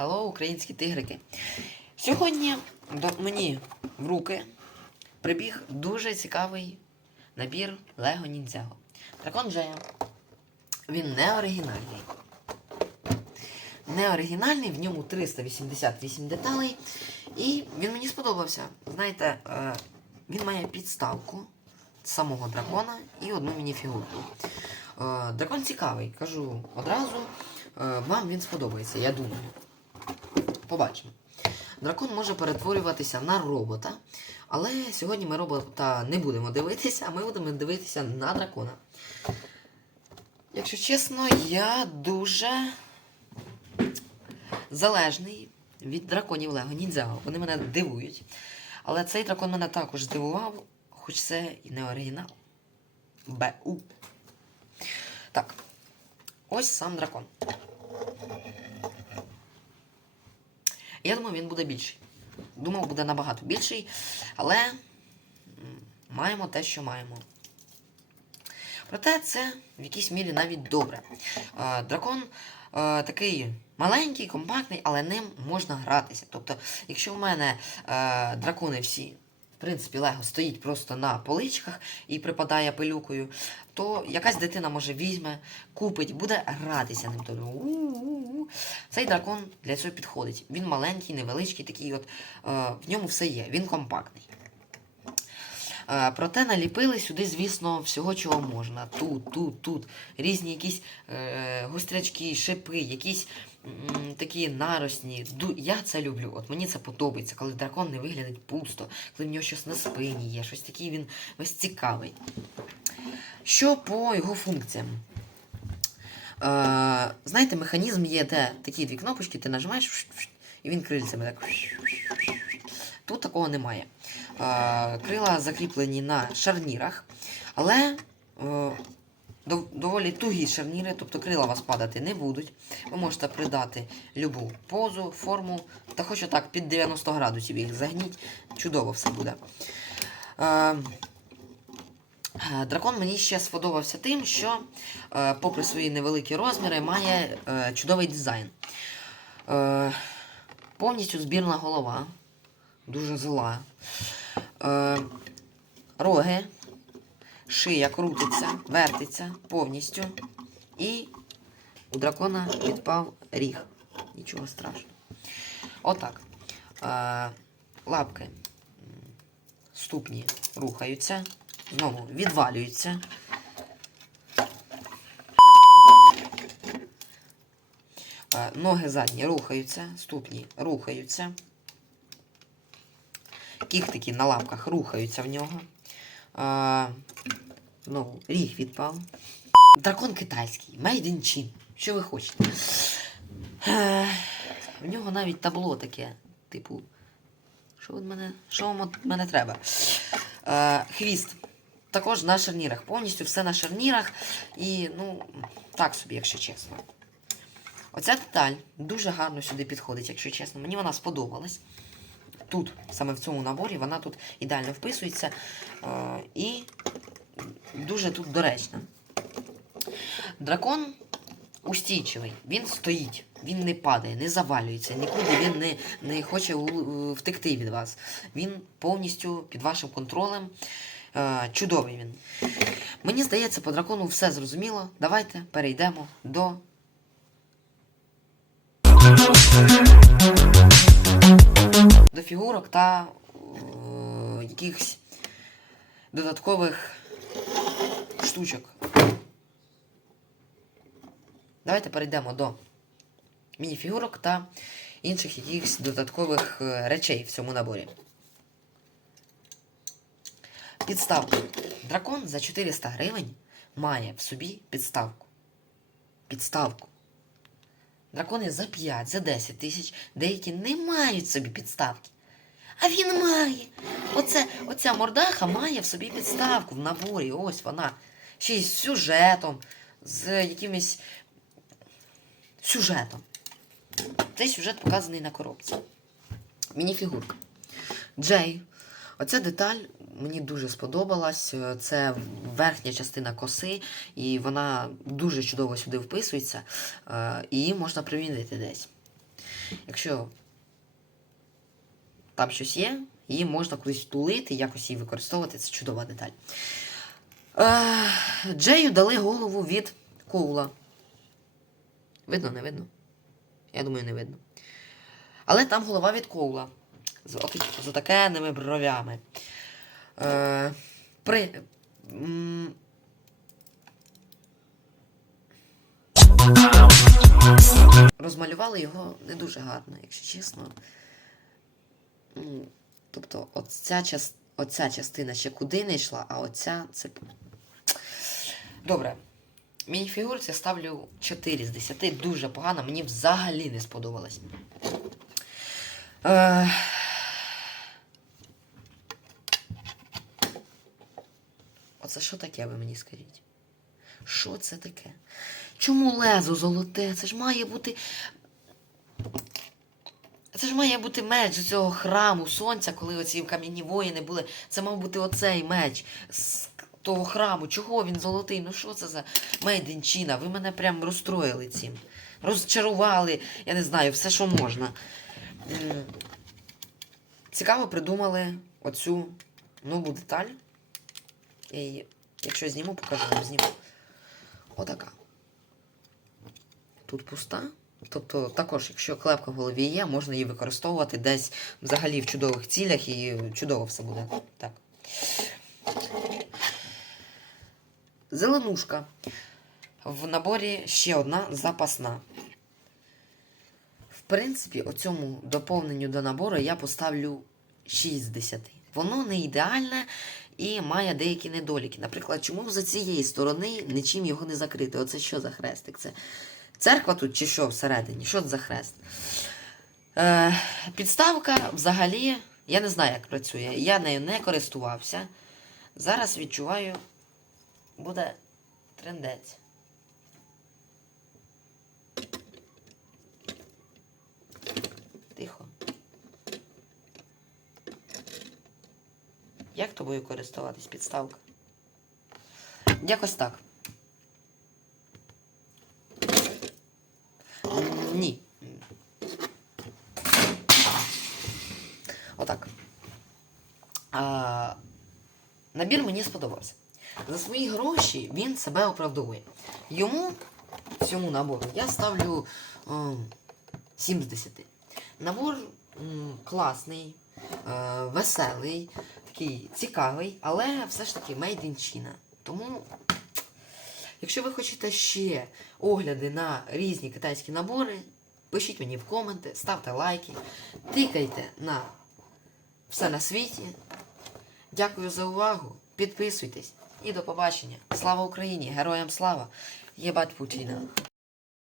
Hello, українські тигрики. Сьогодні до мені в руки прибіг дуже цікавий набір Lego Ninjago. Дракон Джея. Він не оригінальний. Не оригінальний, в ньому 388 деталей. І він мені сподобався. Знаєте, е, він має підставку самого дракона і одну мініфігурку. Е, дракон цікавий, кажу одразу. Е, вам він сподобається, я думаю. Побачимо. Дракон може перетворюватися на робота, але сьогодні ми робота не будемо дивитися, а ми будемо дивитися на дракона. Якщо чесно, я дуже залежний від драконів Лего Ніндзяго. Вони мене дивують. Але цей дракон мене також здивував, хоч це і не оригінал. БУ. Так. Ось сам дракон. Я думаю, він буде більший. Думав, буде набагато більший, але маємо те, що маємо. Проте це в якійсь мірі навіть добре. Е, дракон е, такий маленький, компактний, але ним можна гратися. Тобто, якщо в мене е, дракони всі, принципі, Лего стоїть просто на поличках і припадає пилюкою, то якась дитина може візьме, купить, буде гратися ним. Тобто, у-у-у. Цей дракон для цього підходить. Він маленький, невеличкий, такий от, е, в ньому все є, він компактний. Е, Проте наліпили сюди, звісно, всього, чого можна. Тут, тут, тут. Різні якісь е, гострячки, шипи, якісь такі наросні. Я це люблю. От мені це подобається, коли дракон не виглядить пусто, коли в нього щось на спині є, щось такий він весь цікавий. Що по його функціям? Е, знаєте, механізм є, де такі дві кнопочки, ти нажимаєш, і він крильцями так. Тут такого немає. Е, крила закріплені на шарнірах, але е, доволі тугі шарніри, тобто крила вас падати не будуть. Ви можете придати любу позу, форму, та хоч отак під 90 градусів їх загніть, чудово все буде. Е, Е, Дракон мені ще сподобався тим, що, е, попри свої невеликі розміри, має чудовий дизайн. Повністю збірна голова. Дуже зла. Роги. Шия крутиться, вертиться повністю. І у дракона відпав ріг. Нічого страшного. Отак. Е, лапки. Ступні рухаються. Знову відвалюються. Е, Ноги задні рухаються, ступні рухаються. Кіхтики на лапках рухаються в нього. Е, Знову ріг відпав. Дракон китайський, Made in Chin. Що ви хочете? Е, В нього навіть табло таке, типу. Що від мене, що вам від мене треба? Е, хвіст. Також на шарнірах. Повністю все на шарнірах. І, ну, так собі, якщо чесно. Оця деталь дуже гарно сюди підходить, якщо чесно. Мені вона сподобалась. Тут, саме в цьому наборі, вона тут ідеально вписується. Е, і дуже тут доречна. Дракон устійчивий, він стоїть, він не падає, не завалюється, нікуди він не, не хоче втекти від вас. Він повністю під вашим контролем. Е, чудовий він. Мені здається, по дракону все зрозуміло. Давайте перейдемо до. До фігурок та е, якихось додаткових штучок. Давайте перейдемо до мініфігурок та інших якихось додаткових е, речей в цьому наборі. Підставка. Дракон за 400 гривень має в собі підставку. Підставку. Дракони за 5, за 10 тисяч деякі не мають собі підставки. А він має. Оце, оця мордаха має в собі підставку в наборі. Ось вона. Ще й з сюжетом, з якимось сюжетом. Цей сюжет показаний на коробці. Мініфігурка. Джей. Оця деталь мені дуже сподобалась. Е, Це верхня частина коси, і вона дуже чудово сюди вписується. Е, її можна примінити десь. Якщо там щось є, її можна кудись втулити, якось її використовувати, це чудова деталь. Джею дали голову від Коула. Видно, не видно? Я думаю, не видно. Але там голова від Коула. З, з отакенними бровями. Е, при, м, розмалювали його не дуже гарно, якщо чесно. Тобто, оця, оця частина ще куди не йшла, а оця це. Добре. Мій фігурці ставлю 4 з 10. Дуже погано, мені взагалі не сподобалось. Е... Оце що таке, ви мені скажіть? Що це таке? Чому лезо золоте? Це ж має бути. Це ж має бути меч з цього храму сонця, коли оці кам'яні воїни були. Це мав бути оцей меч з того храму. Чого він золотий? Ну що це за мейденчина? Ви мене прям розстроїли цим. Розчарували, я не знаю, все, що можна. Цікаво придумали оцю нову деталь. Я її, якщо я зніму, покажу вам зніму. Отака. Тут пуста. Тобто, також, якщо клепка в голові є, можна її використовувати десь взагалі в чудових цілях і чудово все буде. Так. Зеленушка. В наборі ще одна запасна. В принципі, оцьому доповненню до набору я поставлю 6 з 10. Воно не ідеальне і має деякі недоліки. Наприклад, чому за цієї сторони нічим його не закрити? Оце що за хрестик? Це церква тут чи що всередині? Що це за хрест? Е, підставка взагалі, я не знаю, як працює. Я нею не користувався. Зараз відчуваю, буде трендець. Тихо. Як тобою користуватись підставка? Якось так. Ні. Отак. А, набір мені сподобався. За свої гроші він себе оправдовує. Йому, цьому набору, я ставлю о, 7 з 10. Набор м, класний, е, веселий, такий цікавий, але все ж таки made in China. Тому, якщо ви хочете ще огляди на різні китайські набори, пишіть мені в коменти, ставте лайки, тикайте на все на світі. Дякую за увагу. Підписуйтесь і до побачення. Слава Україні! Героям слава! Єбать Путіна!